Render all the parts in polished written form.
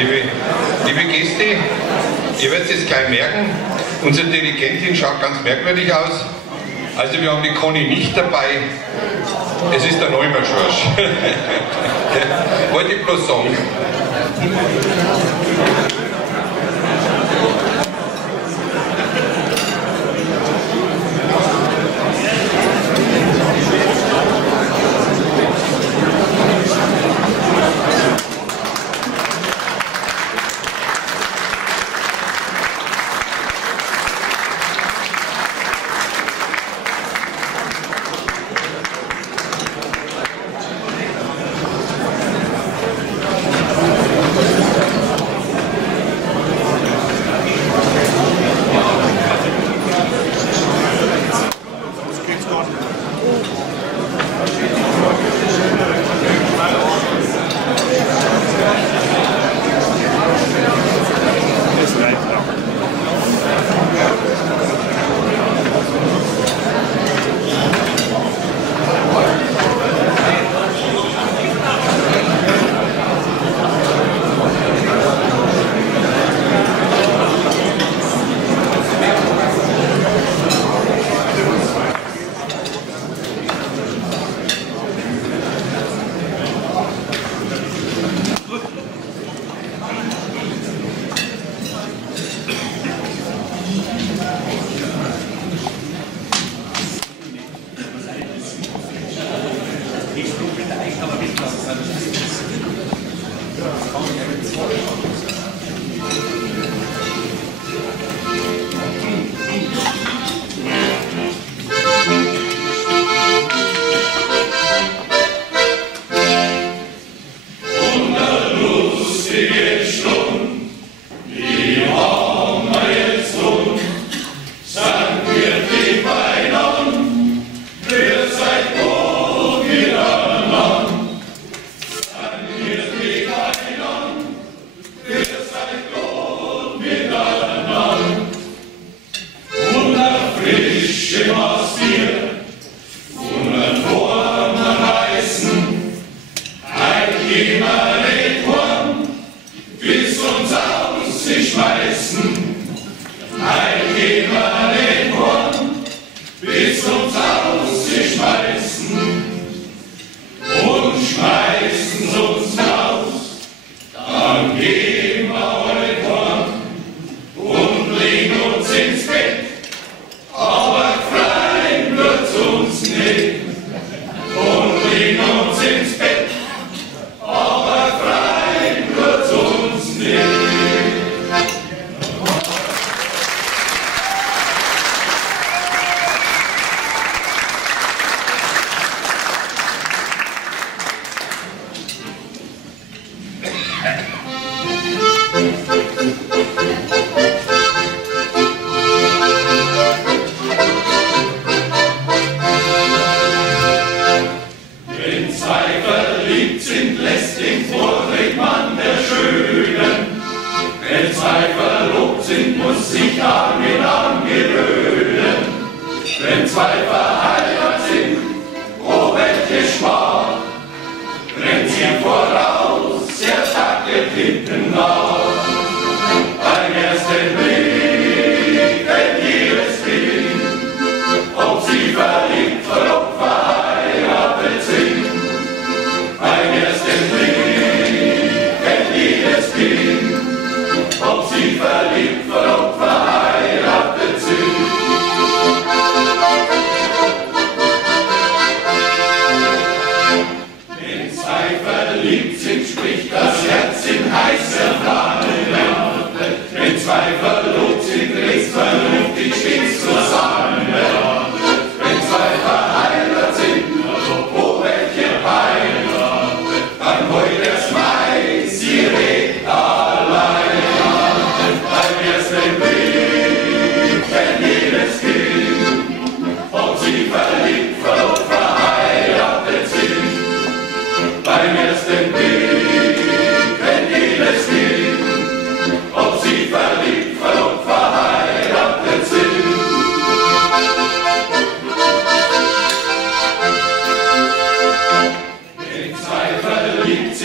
Liebe Gäste, ihr werdet es gleich merken, unsere Dirigentin schaut ganz merkwürdig aus. Also wir haben die Conny nicht dabei, es ist der Neumann Schorsch. Wollte ich bloß sagen.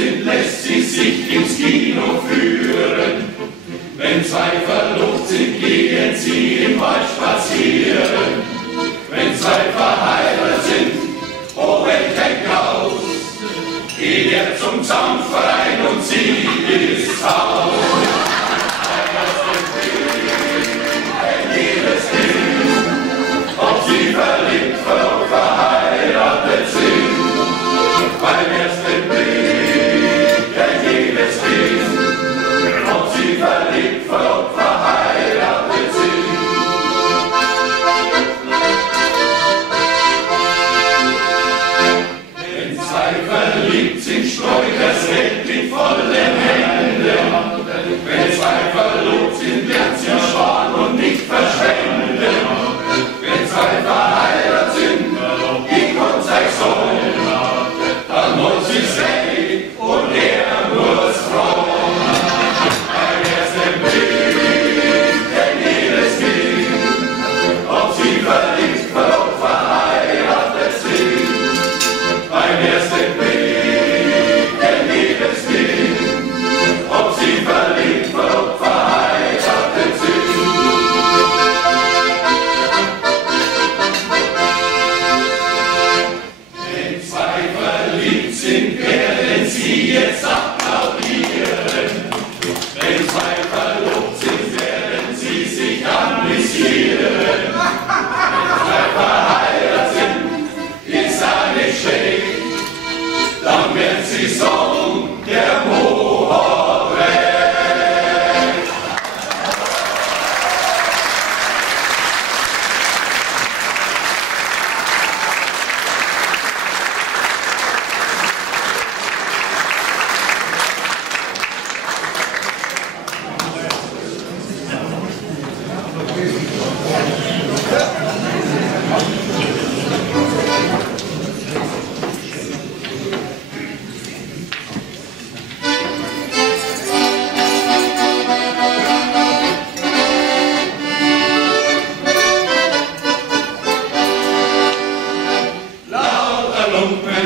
sind, lässt sie sich ins Kino führen. Wenn zwei verlobt sind, gehen sie im Wald spazieren. Wenn zwei verheiratet sind, oh welch ein Graus, geht er zum Zaunverein und sie ist Haus. Ein Liebeskind, ob sie verliebt, verlobt, verheiratet sind. Beim ersten Blick ein Liebeskind, ob sie verliebt, verlobt, verheiratet sind. Wenn zwei verliebt sind, streut das Geld in vollen Händen. Wenn zwei verlobt sind, wird sie sparen und nicht verschwenden. Wenn zwei verheiratet sind, ich und sein Sohn, dann muss sie sehen und er muss froh. Beim ersten Blick ein Liebeskind, ob sie verliebt, verlobt, verheiratet sind. Beim ersten Blick ein Liebeskind, ob sie verliebt, verlobt, verheiratet sind. Wenn zwei verliebt sind, werden sie jetzt applaudieren. Wenn zwei verlobt sind, werden sie sich amüsieren. Wenn zwei verheiratet sind, ist alles schlecht, dann wird sie Song der Mohorrecht.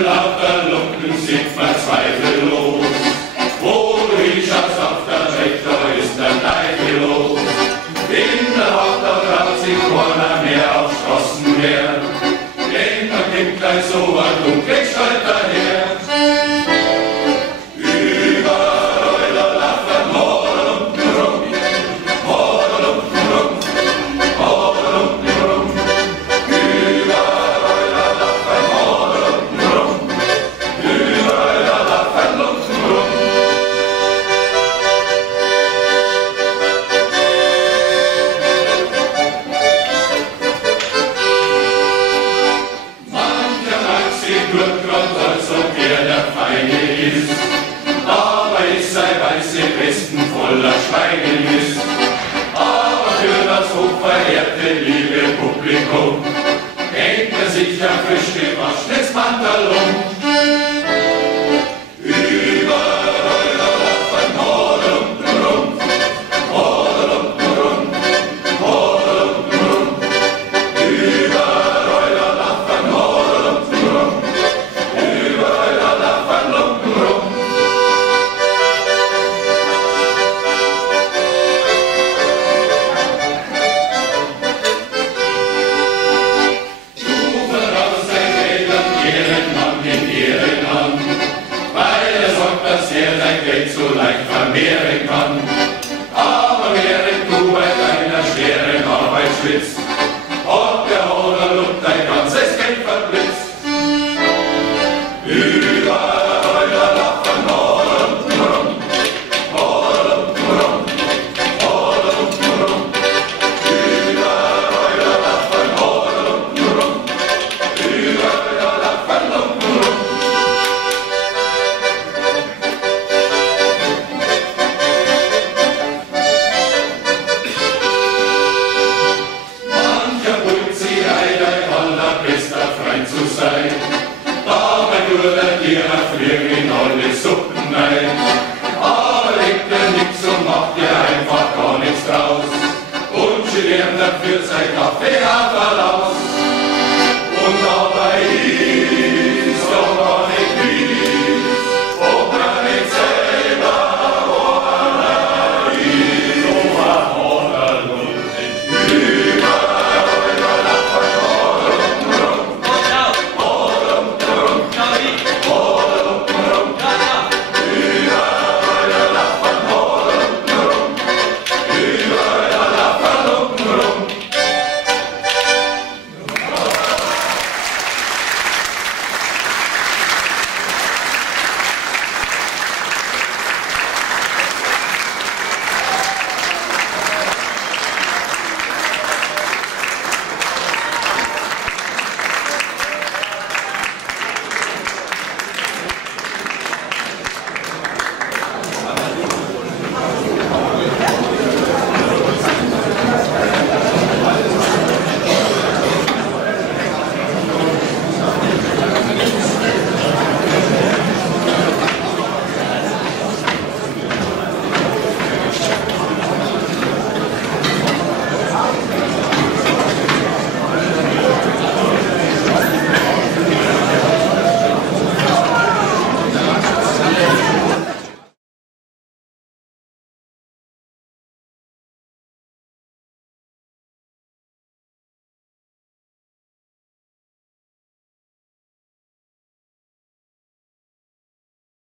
Lauter Lumpen sind verzweifellos. Wo du hinschaust auf der Welt, da ist der Teufel los. In der Haut, da traut sich keiner mehr aufs Straßenmeer. Denn da kommt gleich so ein dunkle Gestalt daher. Überall da laufen Modelumpen rum, Modelumpen rum, Modelumpen rum. Überall da laufen Modelumpen rum, überall da laufen Lumpen rum. Mancher mag sie durchgrad, als ob der Feine ist, aber ist sein weiße Westen voller Schweinemist. Aber für das hochverehrte liebe Publikum hängt sich ein frisch gewaschenes Pantalon. Überall da laufen Modelumpen rum, Modelumpen rum, Modelumpen rum. Überall da laufen Modelumpen rum, überall da laufen Lumpen rum. Stufen raus sein Geld und ihren Mann in ihren Hand, weil er sorgt, dass er sein Geld so leicht vermehren kann.